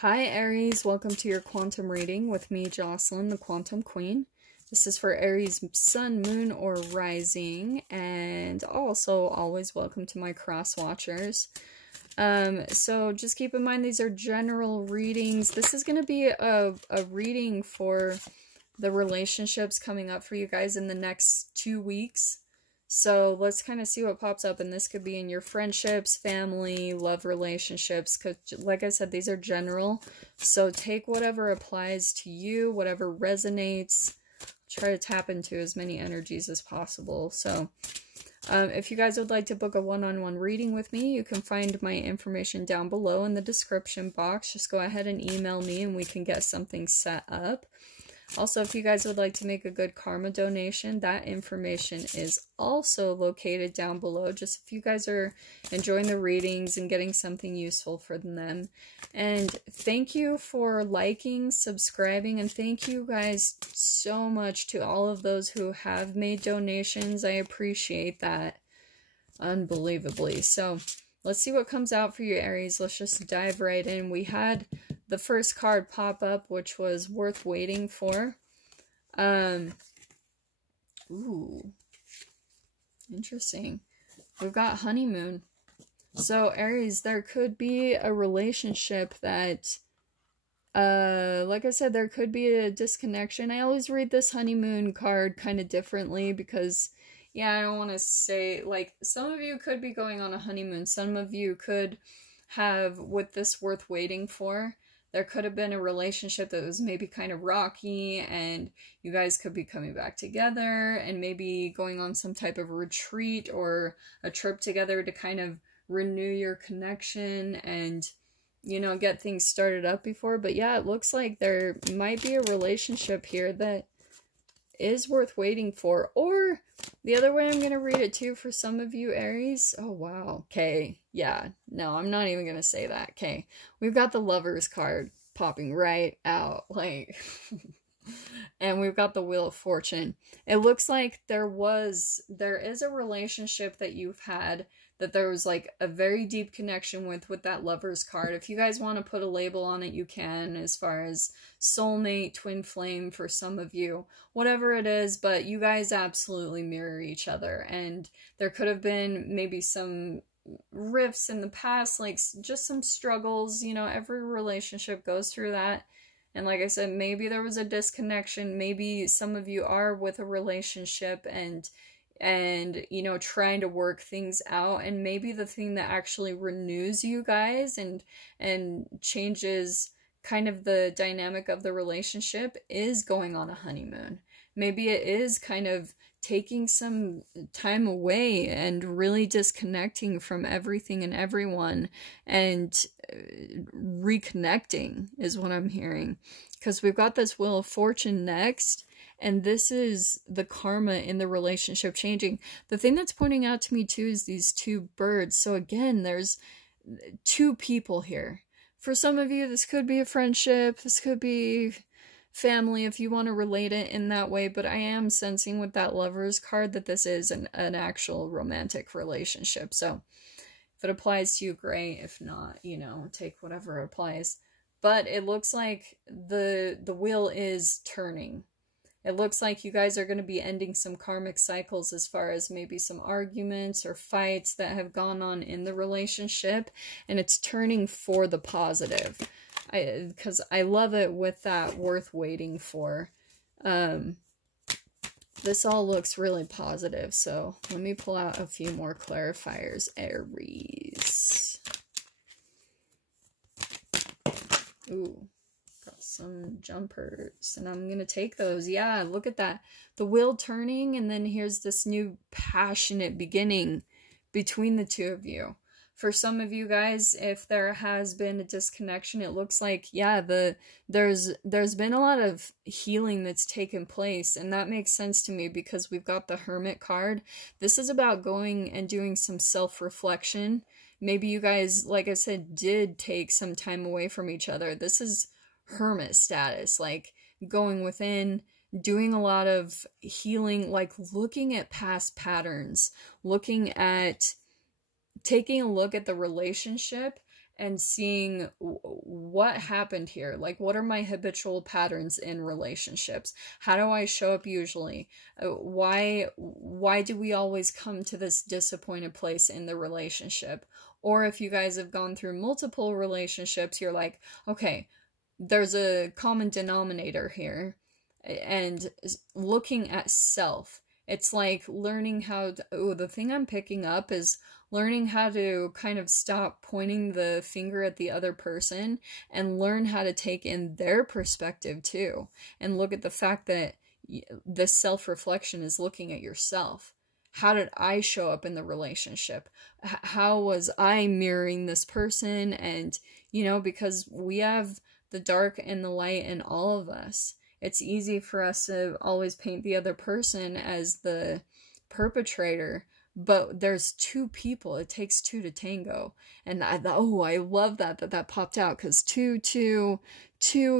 Hi Aries, welcome to your quantum reading with me, Jocelyn, the Quantum Queen. This is for Aries Sun, Moon, or Rising, and also always welcome to my cross watchers. So just keep in mind these are general readings. This is going to be a reading for the relationships coming up for you guys in the next 2 weeks. So let's kind of see what pops up, and this could be in your friendships, family, love relationships, because like I said, these are general. So take whatever applies to you, whatever resonates. Try to tap into as many energies as possible. So if you guys would like to book a one-on-one reading with me, you can find my information down below in the description box. Just go ahead and email me and we can get something set up. Also, if you guys would like to make a good karma donation, that information is also located down below. Just if you guys are enjoying the readings and getting something useful for them. And thank you for liking, subscribing, and thank you guys so much to all of those who have made donations. I appreciate that unbelievably. So let's see what comes out for you, Aries. Let's just dive right in. We had the first card pop up, which was worth waiting for. Ooh, interesting. We've got honeymoon. So Aries, there could be a relationship that, like I said, there could be a disconnection. I always read this honeymoon card kind of differently because, yeah, I don't want to say, like, some of you could be going on a honeymoon. Some of you could have, with this worth waiting for, there could have been a relationship that was maybe kind of rocky, and you guys could be coming back together and maybe going on some type of retreat or a trip together to kind of renew your connection and, you know, get things started up before. But yeah, it looks like there might be a relationship here that is worth waiting for. Or the other way I'm going to read it too for some of you, Aries. Oh, wow. Okay. Yeah. No, I'm not even going to say that. Okay. We've got the Lovers card popping right out. Like, and we've got the Wheel of Fortune. It looks like there is a relationship that you've had that there was like a very deep connection with that Lovers card. If you guys want to put a label on it, you can, as far as soulmate, twin flame for some of you, whatever it is, but you guys absolutely mirror each other. And there could have been maybe some rifts in the past, like just some struggles. You know, every relationship goes through that. And like I said, maybe there was a disconnection. Maybe some of you are with a relationship and you know, trying to work things out, and maybe the thing that actually renews you guys and changes kind of the dynamic of the relationship is going on a honeymoon. Maybe it is kind of taking some time away and really disconnecting from everything and everyone and reconnecting is what I'm hearing, because we've got this Wheel of Fortune next. And this is the karma in the relationship changing. The thing that's pointing out to me too is these two birds. So again, there's two people here. For some of you, this could be a friendship. This could be family if you want to relate it in that way. But I am sensing with that Lovers card that this is an actual romantic relationship. So if it applies to you, great. If not, you know, take whatever applies. But it looks like the wheel is turning. It looks like you guys are going to be ending some karmic cycles as far as maybe some arguments or fights that have gone on in the relationship, and it's turning for the positive. Because I love it with that worth waiting for. This all looks really positive, so let me pull out a few more clarifiers, Aries. Ooh. Some jumpers, and I'm gonna take those. Yeah, look at that, the wheel turning, and then here's this new passionate beginning between the two of you. For some of you guys, if there has been a disconnection, it looks like, yeah, there's been a lot of healing that's taken place, and that makes sense to me because we've got the Hermit card. This is about going and doing some self-reflection. Maybe you guys, like I said, did take some time away from each other. This is Hermit status, like going within, doing a lot of healing, like looking at past patterns, looking at, taking a look at the relationship and seeing what happened here. Like, what are my habitual patterns in relationships? How do I show up usually? Why do we always come to this disappointed place in the relationship? Or if you guys have gone through multiple relationships, you're like, okay, there's a common denominator here. And looking at self, it's like learning how to, the thing I'm picking up is learning how to kind of stop pointing the finger at the other person and learn how to take in their perspective too. And look at the fact that this self-reflection is looking at yourself. How did I show up in the relationship? How was I mirroring this person? And, you know, because we have the dark and the light in all of us. It's easy for us to always paint the other person as the perpetrator, but there's two people. It takes two to tango. And I love that popped out, because two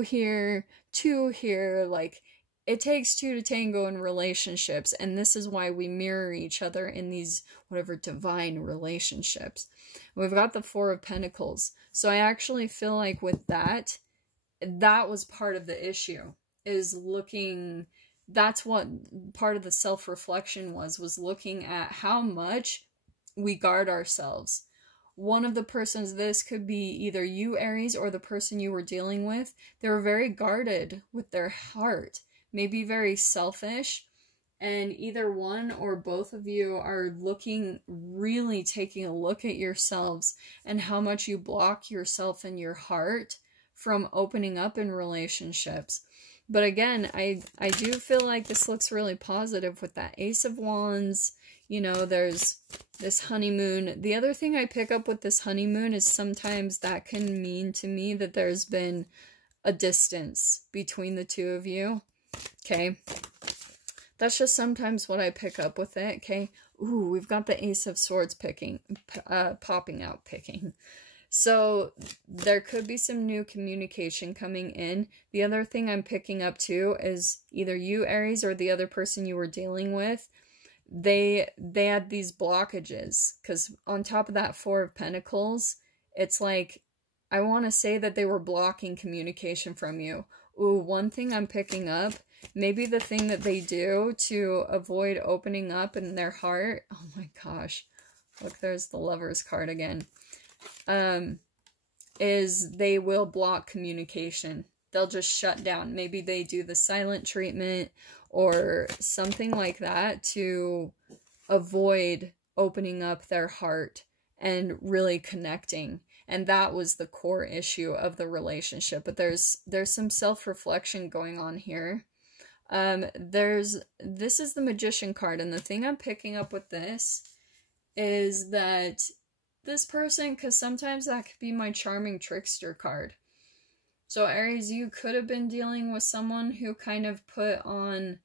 here, like, it takes two to tango in relationships, and this is why we mirror each other in these whatever divine relationships. We've got the Four of Pentacles. So I actually feel like with that was part of the issue, is looking, that's what part of the self-reflection was looking at how much we guard ourselves. One of the persons, this could be either you, Aries, or the person you were dealing with, they were very guarded with their heart. Maybe very selfish, and either one or both of you are really taking a look at yourselves and how much you block yourself and your heart from opening up in relationships. But again, I do feel like this looks really positive with that Ace of Wands. You know, there's this honeymoon. The other thing I pick up with this honeymoon is sometimes that can mean to me that there's been a distance between the two of you. Okay, that's just sometimes what I pick up with it. Okay, ooh, we've got the Ace of Swords popping out. So there could be some new communication coming in. The other thing I'm picking up too is either you, Aries, or the other person you were dealing with, they had these blockages, because on top of that Four of Pentacles, it's like, I want to say that they were blocking communication from you. Ooh, one thing I'm picking up, maybe the thing that they do to avoid opening up in their heart, oh my gosh, look, there's the Lover's card again, is they will block communication. They'll just shut down. Maybe they do the silent treatment or something like that to avoid opening up their heart and really connecting. And that was the core issue of the relationship. But there's some self-reflection going on here. This is the Magician card, and the thing I'm picking up with this is that this person, because sometimes that could be my charming trickster card. So Aries, you could have been dealing with someone who kind of put on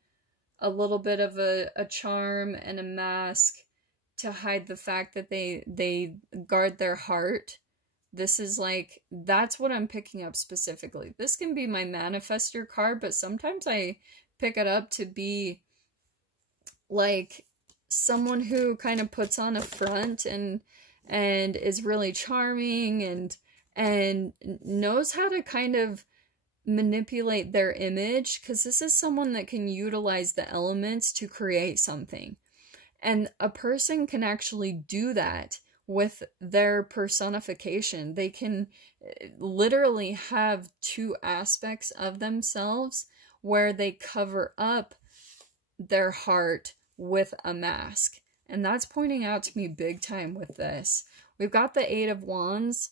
a little bit of a charm and a mask to hide the fact that they guard their heart. This is like, that's what I'm picking up specifically. This can be my manifestor card, but sometimes I pick it up to be like someone who kind of puts on a front and is really charming and knows how to kind of manipulate their image, because this is someone that can utilize the elements to create something. And a person can actually do that with their personification. They can literally have two aspects of themselves where they cover up their heart with a mask. And that's pointing out to me big time with this. We've got the Eight of Wands.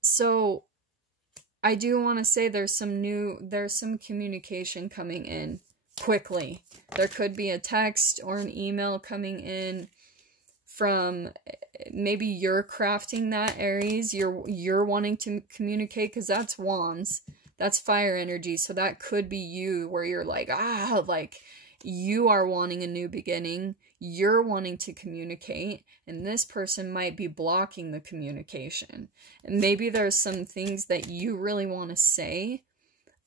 So I do want to say there's some communication coming in quickly. There could be a text or an email coming in from, maybe you're crafting that, Aries. You're wanting to communicate, because that's Wands. That's fire energy. So that could be you, where you're like, like you are wanting a new beginning. You're wanting to communicate, and this person might be blocking the communication. And maybe there's some things that you really want to say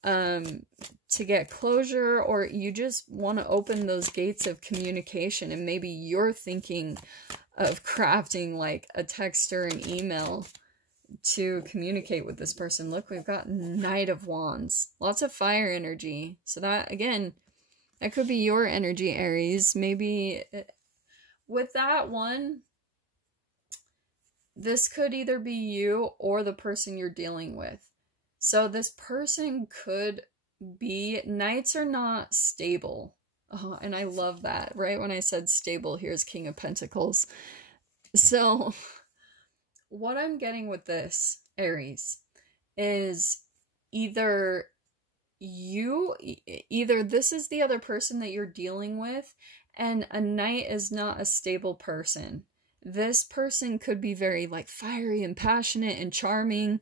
to get closure, or you just want to open those gates of communication, and maybe you're thinking of crafting like a text or an email to communicate with this person. Look, we've got Knight of Wands. Lots of fire energy. So that, again, that could be your energy, Aries. Maybe with that one, this could either be you or the person you're dealing with. So this person could be, Knights are not stable. Oh, and I love that. Right when I said stable, here's King of Pentacles. So what I'm getting with this, Aries, is either this is the other person that you're dealing with, and a Knight is not a stable person. This person could be very like fiery and passionate and charming,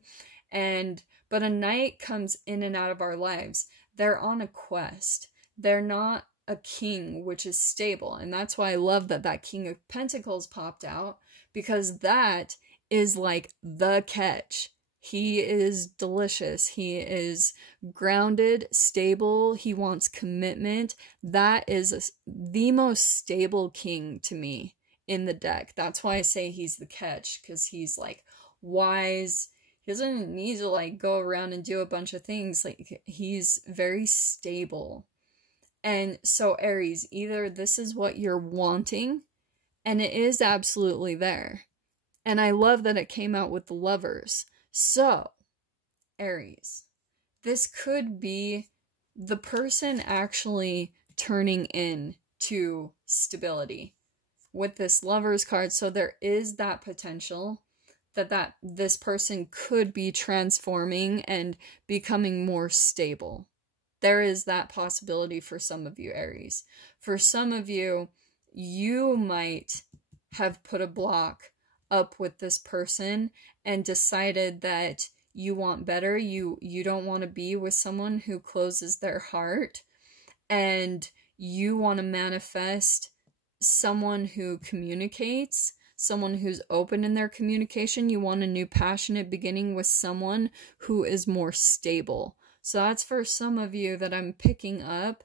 but a Knight comes in and out of our lives. They're on a quest. They're not a king, which is stable. And that's why I love that that King of Pentacles popped out, because that is like the catch. He is delicious. He is grounded, stable. He wants commitment. That is the most stable king to me in the deck. That's why I say he's the catch, because he's like wise. He doesn't need to like go around and do a bunch of things. Like, he's very stable. And so Aries, either this is what you're wanting, and it is absolutely there. And I love that it came out with the Lovers. So, Aries, this could be the person actually turning in to stability with this Lovers card. So there is that potential that this person could be transforming and becoming more stable. There is that possibility for some of you, Aries. For some of you, you might have put a block up with this person and decided that you want better. You don't want to be with someone who closes their heart, and you want to manifest someone who communicates, someone who's open in their communication. You want a new passionate beginning with someone who is more stable. So that's for some of you that I'm picking up.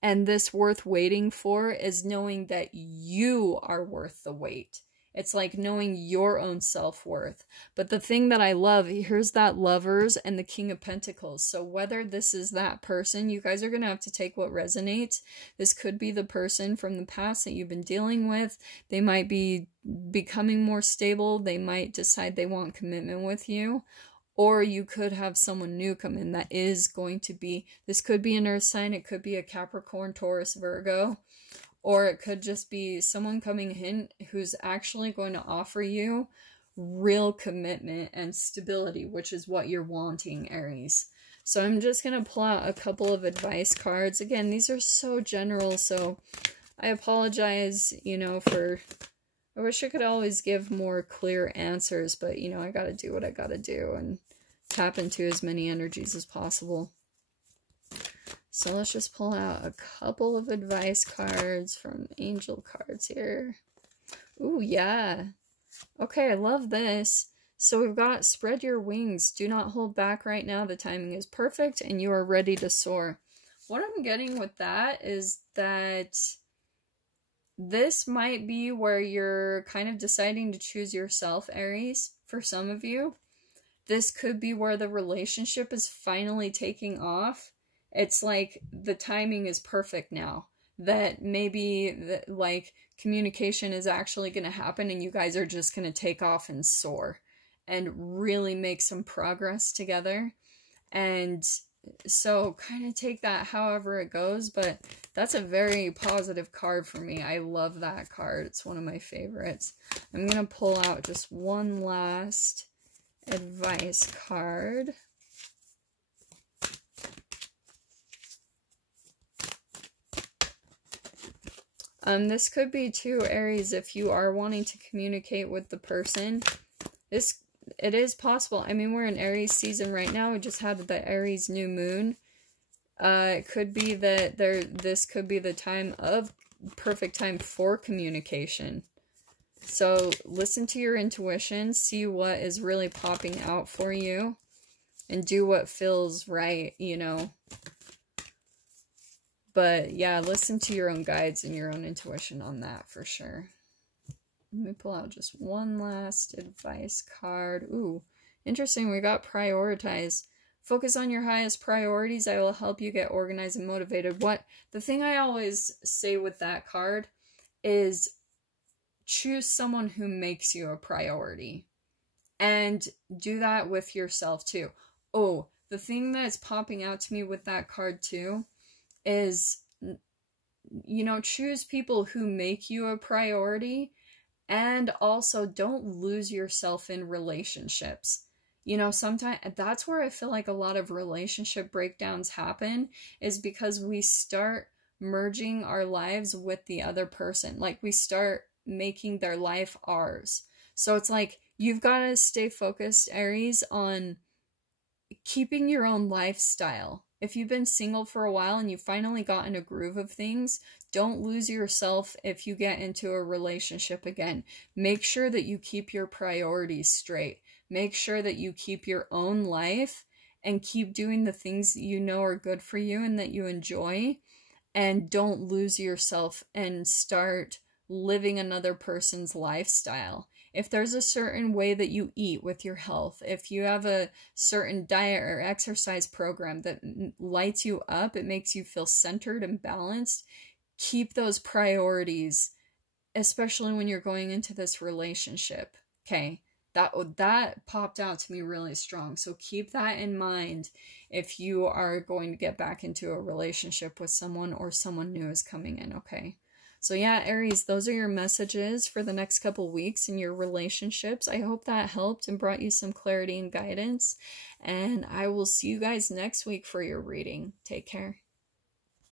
And this worth waiting for is knowing that you are worth the wait. It's like knowing your own self-worth. But the thing that I love, here's that Lovers and the King of Pentacles. So whether this is that person, you guys are going to have to take what resonates. This could be the person from the past that you've been dealing with. They might be becoming more stable. They might decide they want commitment with you. Or you could have someone new come in that is going to be, this could be an earth sign, it could be a Capricorn, Taurus, Virgo, or it could just be someone coming in who's actually going to offer you real commitment and stability, which is what you're wanting, Aries. So I'm just going to pull out a couple of advice cards. Again, these are so general, so I apologize, for... I wish I could always give more clear answers, but, I gotta do what I gotta do and tap into as many energies as possible. So let's just pull out a couple of advice cards from angel cards here. Ooh, yeah. Okay, I love this. So we've got spread your wings. Do not hold back right now. The timing is perfect and you are ready to soar. What I'm getting with that is that this might be where you're kind of deciding to choose yourself, Aries, for some of you. This could be where the relationship is finally taking off. It's like the timing is perfect now. That maybe like communication is actually going to happen and you guys are just going to take off and soar and really make some progress together. And so kind of take that however it goes, but that's a very positive card for me. I love that card. It's one of my favorites. I'm going to pull out just one last advice card. This could be too, Aries, if you are wanting to communicate with the person. It is possible. I mean, we're in Aries season right now. We just had the Aries new moon. It could be that this could be the perfect time for communication. So listen to your intuition, see what is really popping out for you, and do what feels right, But yeah, listen to your own guides and your own intuition on that for sure. Let me pull out just one last advice card. Ooh, Interesting, we got prioritize. Focus on your highest priorities. I will help you get organized and motivated. The thing I always say with that card is choose someone who makes you a priority. And do that with yourself too. Oh, the thing that's popping out to me with that card too is, you know, choose people who make you a priority, and also don't lose yourself in relationships. You know, sometimes that's where I feel like a lot of relationship breakdowns happen, is because we start merging our lives with the other person. Like, we start making their life ours. So it's like, you've got to stay focused, Aries, on keeping your own lifestyle. If you've been single for a while and you finally got in a groove of things, don't lose yourself if you get into a relationship again. Make sure that you keep your priorities straight. Make sure that you keep your own life and keep doing the things that you know are good for you and that you enjoy. And don't lose yourself and start living another person's lifestyle. If there's a certain way that you eat with your health, if you have a certain diet or exercise program that lights you up, it makes you feel centered and balanced, keep those priorities, especially when you're going into this relationship. Okay, that popped out to me really strong. So keep that in mind if you are going to get back into a relationship with someone, or someone new is coming in, okay? So yeah, Aries, those are your messages for the next couple weeks in your relationships. I hope that helped and brought you some clarity and guidance. And I will see you guys next week for your reading. Take care.